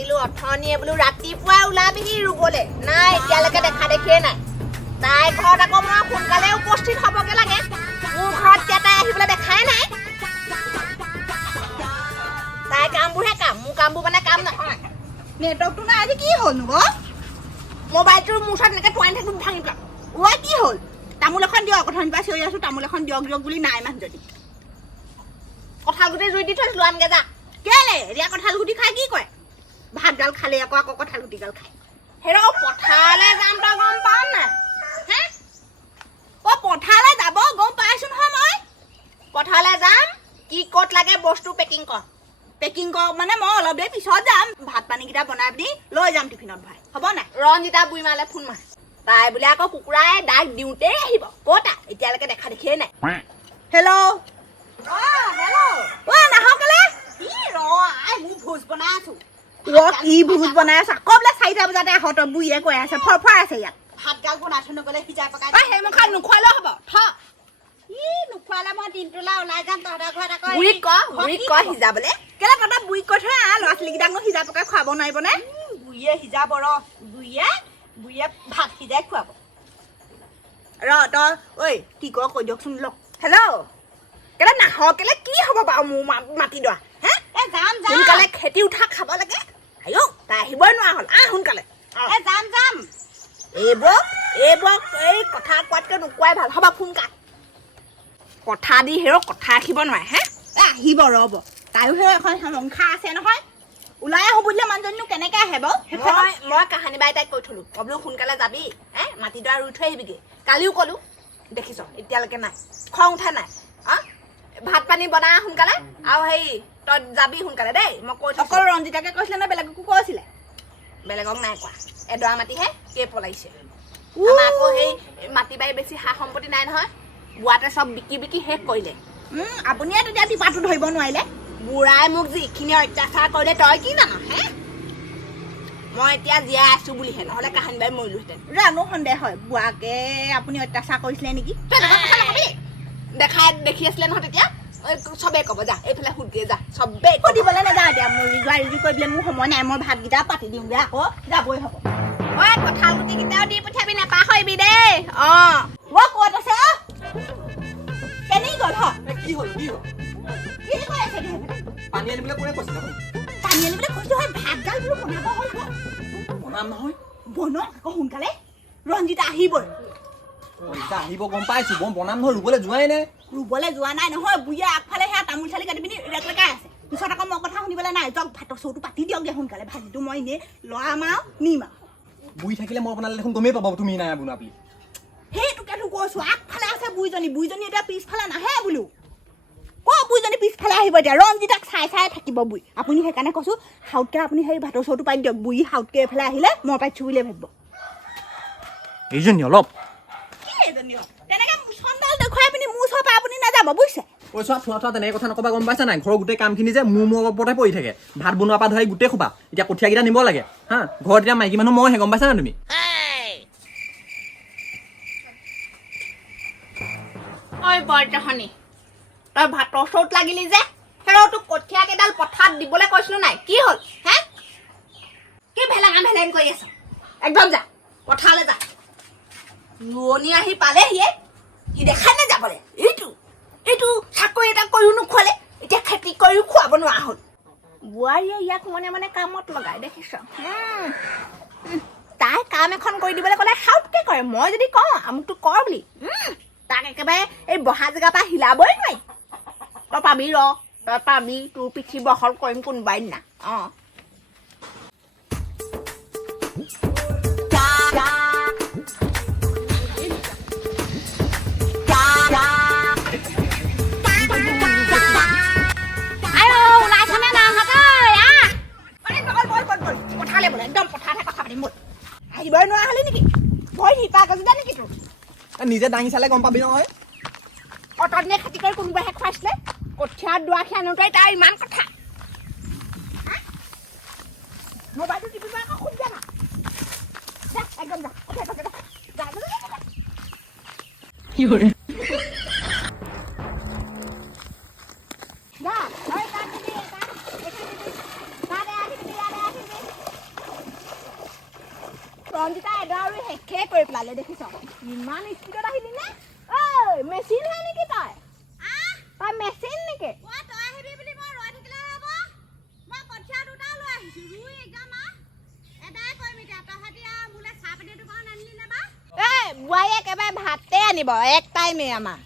মাতিলো অথনিয়ে বোলো ৰাতিপুৱা ওলাবিহি ৰুবলে নাই এতিয়ালৈকে দেখা দেখিয়ে নাই তাই ঘৰত আকৌ মই সোনকালে উপস্থিত হ'বগে লাগে মোৰ ঘৰত এতিয়া তাই আহিবলৈ দেখাই নাই তাই কামবোৰহে কাম মোৰ কামবোৰ মানে কাম নহয় নেটৱৰ্কটো নাই আজি কি হ'ল নো মোবাইলটোৰ মোৰ ওচৰত এনেকৈ টুৱাইন থাকি ভাঙি পেলাম ঐ কি হ'ল তামোল এখন দিয়ক কথা নিবা চিঞৰি আছো তামোল এখন দিয়ক দিয়ক বুলি নাই মানুহজনী কঁঠাল গুটি জুই দি থৈছিলো আনগে যা কেলে এতিয়া কঁঠাল গুটি খাই কি কৰে ভাতগাল খালে আকৌ কঁঠাল গুটিগাল খায় হেৰ পথাৰলৈ যাম তই গম পাৱ নাই হে পথাৰলৈ যাব গম পাইছো নহয় মই পথাৰলৈ যাম কি ক'ত লাগে বস্তু পেকিং কৰ মানে মই অলপ দেৰি পিছত যাম ভাত পানীকেইটা বনাই পিনি লৈ যাম টিফিনত ভৰাই হ'ব নাই ৰঞ্জিতা বুঢ়ীমালে ফোন মাৰে তাই বোলে আকৌ কুকুৰাই দাগ দিওঁতেই আহিব ক'তা এতিয়ালৈকে দেখা দেখিয়ে নাই হেল্ল' নাহকলে মোৰ ভোজ বনাই আছো কি ভোজ বনাই আছো আকৌ বোলে 4টা বজাতে আহ তই বুঢ়ীয়ে কৈ আছে ফৰফৰ আছে ইয়াত ভাতগাল বনাই থৈ নগলে সিজাই পকাই সেই মুখা নোখোৱালেও হ'ব নোখোৱালে মই দিনটোলৈ ওলাই যাম তহঁতৰ ঘৰত আকৌ বুঢ়ীক ক সিজাবলে কেলে তহঁতৰ বুঢ়ীক কৈ থৈ ল'ৰা ছোৱালীকেইটাকনো সিজাই পকাই খুৱাব নোৱাৰিবনে বুঢ়ীয়ে সিজাব বুঢ়ীয়ে ভাত সিজাই খুৱাব তই ঐ কি কৈ দিয়কচোন লওক হেল্ল' কেলে নাহ কেলে কি হ'ব বাৰু মোৰ মাটি দৰা হে যাম সোনকালে খেতি উঠা খাব লাগে আয়ো তাই আহিবই নোৱাৰা হ'ল সোনকালে যাম এইবোৰক এই কথা কোৱাতকৈ নোকোৱাই ভাল হ'ব ফোন কাট কথা দি কথা ৰাখিব নোৱাৰে হে আহিব ৰ'ব তাইও এখন সংসাৰ আছে নহয় ওলাই আহো বুলিলে মানুহজনীনো কেনেকে আহে বাৰু মই কাহানী বাই তাইক কৈ থলো মই বোলো সোনকালে যাবি মাটিডৰা ৰুই থৈ আহিবিগে কালিও ক'লো দেখিছ এতিয়ালৈকে নাই খং উঠা নাই ভাত পানী বনাই সোনকালে আৰু হেৰি তই যাবি সোনকালে দেই মই কৈ থৈছো অকল ৰঞ্জিতাকে কৈছিলে নে বেলেগকো কৈছিলে বেলেগক নাই কোৱা এডৰা মাটিহে কেই পলাইছে আমাৰ আকৌ সেই মাটি বাৰী বেছি সা সম্পত্তি নাই নহয় বুঢ়াতে চব বিকি শেষ কৰিলে আপুনিয়ে তেতিয়া টিপাটো ধৰিব নোৱাৰিলে বুঢ়াই মোক যিখিনি অত্যাচাৰ কৰিলে তই কি জান হে মই এতিয়া জীয়াই আছো বুলিহে নহ'লে কাহানী বাই মৰিলোহেঁতেন জানো সন্দেহ হয় বুঢ়াকে আপুনি অত্যাচাৰ কৰিছিলে নেকি দেখি আছিলে নহয় তেতিয়া চবেই ক'ব যা এইফালে সুধগে যা চবেই সুধিবলৈ নাযাওঁ এতিয়া মোৰ ৰিজুৱাৰী কৰিবলৈ মোৰ সময় নাই মই ভাতকেইটা পাতি দিওঁগে আকৌ যাবই হ'ব ঐ কঁঠাল গুটিকেইটাও দি পঠিয়াবি নাপাহৰিবি দেই ক'ত আছে কেনেই গ'ল কি হ'ল কি কৈ আছে পানী আনিবলৈ কোনে কৈছে পানী আনিবলৈ কৈছো হয় ভাতগাল বোলো বনাব হ'ল বনাম নহয় বনক আকৌ সোনকালে ৰঞ্জিতা আহিবই আহিব গম পাইছো মই বনাম নহয় ৰুবলৈ যোৱাই নাই ৰুবলৈ যোৱা নাই নহয় বুঢ়ীয়ে আগফালে সেয়া তামোল চালি কাটি পিনি ৰেকলেকাই আছে পিছত আকৌ মই কথা শুনিবলৈ নাই যাওক ভাতৰ চৌটো পাতি দিয়কগে সোনকালে ভাজিটো মই এনেই লৰাম আৰু নিম আৰু বুঢ়ী থাকিলে মই বনালে দেখোন গমেই পাব তুমি নাই বনোৱা বুলি সেইটোকেতো কৈছো আগফালে আছে বুঢ়ীজনী এতিয়া পিছফালে নাহে বোলো বুঢ়ীজনী পিছফালে আহিব এতিয়া ৰঞ্জিতাক চাই থাকিব বুঢ়ী আপুনি সেইকাৰণে কৈছো হাউতকে আপুনি সেই ভাতৰ চৌটো পাতি দিয়ক বুঢ়ী হাউতকে এইফালে আহিলে মই পাইছো বুলিয়ে ভাবিব এইজনী অলপ তেনেকে চন্দাল দেখুৱাই পিনি মোৰ ওচৰৰ পৰা আপুনি নাযাব বুজিছে কৈ চোৱা তেনেকে কথা নকবা গম পাইছা নাই ঘৰৰ গোটেই কামখিনি যে মোৰ ওপৰতে পৰি থাকে ভাত বনোৱাৰ পৰা ধৰি গোটেই খোপা এতিয়া কঠীয়াকেইটা নিব লাগে ঘৰত এতিয়া মাইকী মানুহ মইহে গম পাইছা না তুমি ঐ বৰজহনী তই ভাতৰ চৌত লাগিলি যে তোক কঠীয়া কেইডাল পথাৰত দিবলৈ কৈছিলো নাই কি হ'ল হে কি ভেলেং কৰি আছ একদম যা পথাৰলৈ যা ৰোৱনী আহি পালেহিয়ে সি দেখাই নে যাবলৈ এইটো চাকৰি এটা কৰিও নোখোৱালে এতিয়া খেতি কৰিও খুৱাব নোৱাৰা হ'ল বোৱাৰীয়ে ইয়াক মনে কামত লগাই দেখিছ তাই কাম এখন কৰি দিবলৈ ক'লে হাউতকে কৰে মই যদি কওঁ আমুকটো কৰ বুলি তাক একেবাৰে এই বহা জেগাৰ পৰা হিলাবই নোৱাৰি তই পাবি তোৰ পিঠি বহল কৰিম কোনোবাই দিনা আহিবই নোৱাৰা হলি নেকি ভয় নিপা গজা নেকি তোৰ নিজে দাঙি চালে গম পাবি নহয় অতদিনে খেতি কৰি কোনোবাইহে খুৱাইছিলে কঠীয়া দুৱাখি আনোতেই তাৰ ইমান কথা মোবাইলটো টিপিব আকৌ খুব জানা একদম যা ৰঞ্জিতা এডৰা ৰুই শেষে কৰি পেলালে দেখিছ ইমান স্পীডত আহিলি নে ঐ মেচিন হে নেকি তই তই মেচিন নেকি তই আহিবি বুলি মই ৰৈ থাকিলে হ'ব মই কঠীয়া দুটা লৈ আহিছো ৰুই একদম এদাই কৰিম এতিয়া তহঁতি মোলে চাহ পানী দোকান আনিলি নেবা বোৱাৰীয়ে একেবাৰে ভাতে আনিব এক টাইমে আমাৰ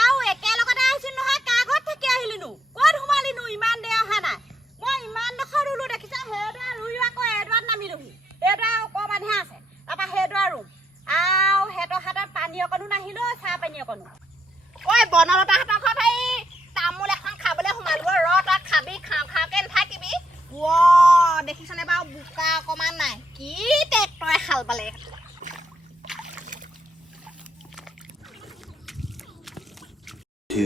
আৰু একেলগতে আহিছো নহয় কাৰ ঘৰত থাকি আহিলিনো ক'ত সোমালিনো ইমান দেৰি অহা নাই মই ইমান ডোখৰ ৰুলো দেখিছা সেইডৰা ৰুই আকৌ এডৰাত নামিলোহি এইডৰা অকণমানহে আছে তাৰপৰা সেইডৰা ৰুম আৰু সিহঁতৰ হাতত পানী অকণো নাহিলো চাহ পানী অকণো ঐ বনলতাহঁতৰ ঘৰত এই তামোল এখন খাবলৈ সোমালো তই খাবি খাওঁ খাওঁকে নাথাকিবি দেখিছনে বাৰু বোকা অকণমান নাই কি ট্ৰেক্টৰে হাল বালে 2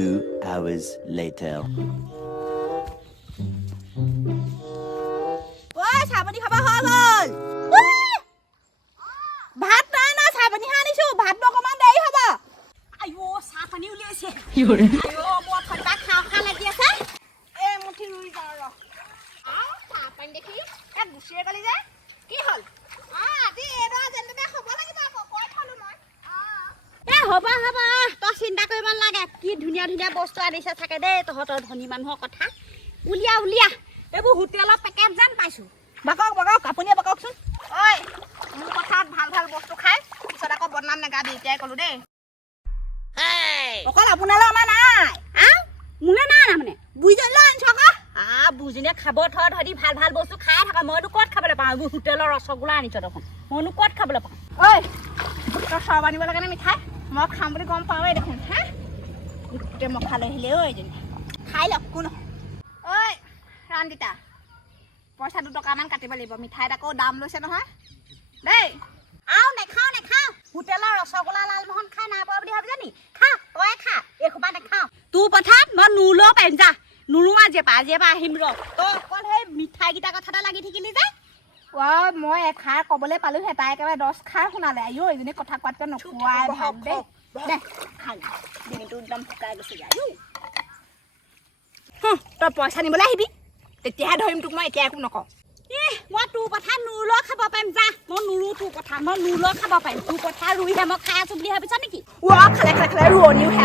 hours later. চাহ পানী খাব হৈ গ'ল ভাত নাই না চাহ পানী আনিছো ভাতটো অকণমান দেৰি হ'ব আইও চাহ পানী উলিয়াইছে আইও মোৰ ঠাণ্ডা খাওঁ খাওঁ লাগি আছে এই মুঠি ৰুই যাওঁ ৰ চাহ পানী দেখি গুচিয়ে গলি যে কি হ'ল আজি এইডৰা যেনে হ'ব লাগিব আকৌ কৈ থলো মই হ'ব তই চিন্তা কৰিব নালাগে কি ধুনীয়া ধুনীয়া বস্তু আনিছে চাগে দেই তহঁতৰ ধনী মানুহৰ কথা উলিয়া এইবোৰ হোটেলৰ পেকেট যেন পাইছো বাকক আপুনিয়ে বাককচোন ঐ মোৰ কথাত ভাল ভাল বস্তু খাই পিছত আকৌ বদনাম নেগাবি এতিয়াই ক'লো দেই অকল আপোনালৈ অনা নাই মোলে নাই মানে বুইজনীলৈ আনিছ আকৌ বুইজনীয়ে খাব ধৰি ভাল বস্তু খাই থকা মইনো ক'ত খাবলৈ পাওঁ এইবোৰ হোটেলৰ ৰসগোল্লা আনিছ দেখোন মইনো ক'ত খাবলৈ পাওঁ ঐ তই চব আনিব লাগে নে মিঠাই মই খাম বুলি গম পাওঁৱেই দেখোন হা গোটেই মখা লৈ আহিলে ঐ এজনী খাই লওক কোন ঐ ৰঞ্জিতা পইচা 2 টকামান কাটিব লাগিব মিঠাইত আকৌ দাম লৈছে নহয় দেই নেখাওঁ হোটেলৰ ৰসগোল্লা লালমোহন খাই নাই পোৱা বুলি ভাবিছ নি খা তই খা এইসোপা নেখাওঁ তোৰ পথাৰত মই নুলও পাৰিম যা নুৰো আজিৰ পৰা আহিম ৰ তই অকল সেই মিঠাইকেইটা কথাটা লাগি থাকিলি যে মই এষাৰ ক'বলৈ পালোহে তাই একেবাৰে 10 খাৰ শুনালে আইও এইজনী কথা কোৱাতকৈ নোকোৱাই ভাল দেই খাই ডিঙিটো একদম শুকাই গৈছে তই পইচা নিবলৈ আহিবি তেতিয়াহে ধৰিম তোক মই এতিয়া একো নকওঁ মই তোৰ কথা নুলও খাব পাৰিম যা মই নুৰো তোৰ কথা মই নুলও খাব পাৰিম তোৰ কথা ৰুইহে মই খাই আছো বুলি ভাবিছ নেকি খালে ৰোৱনীও হে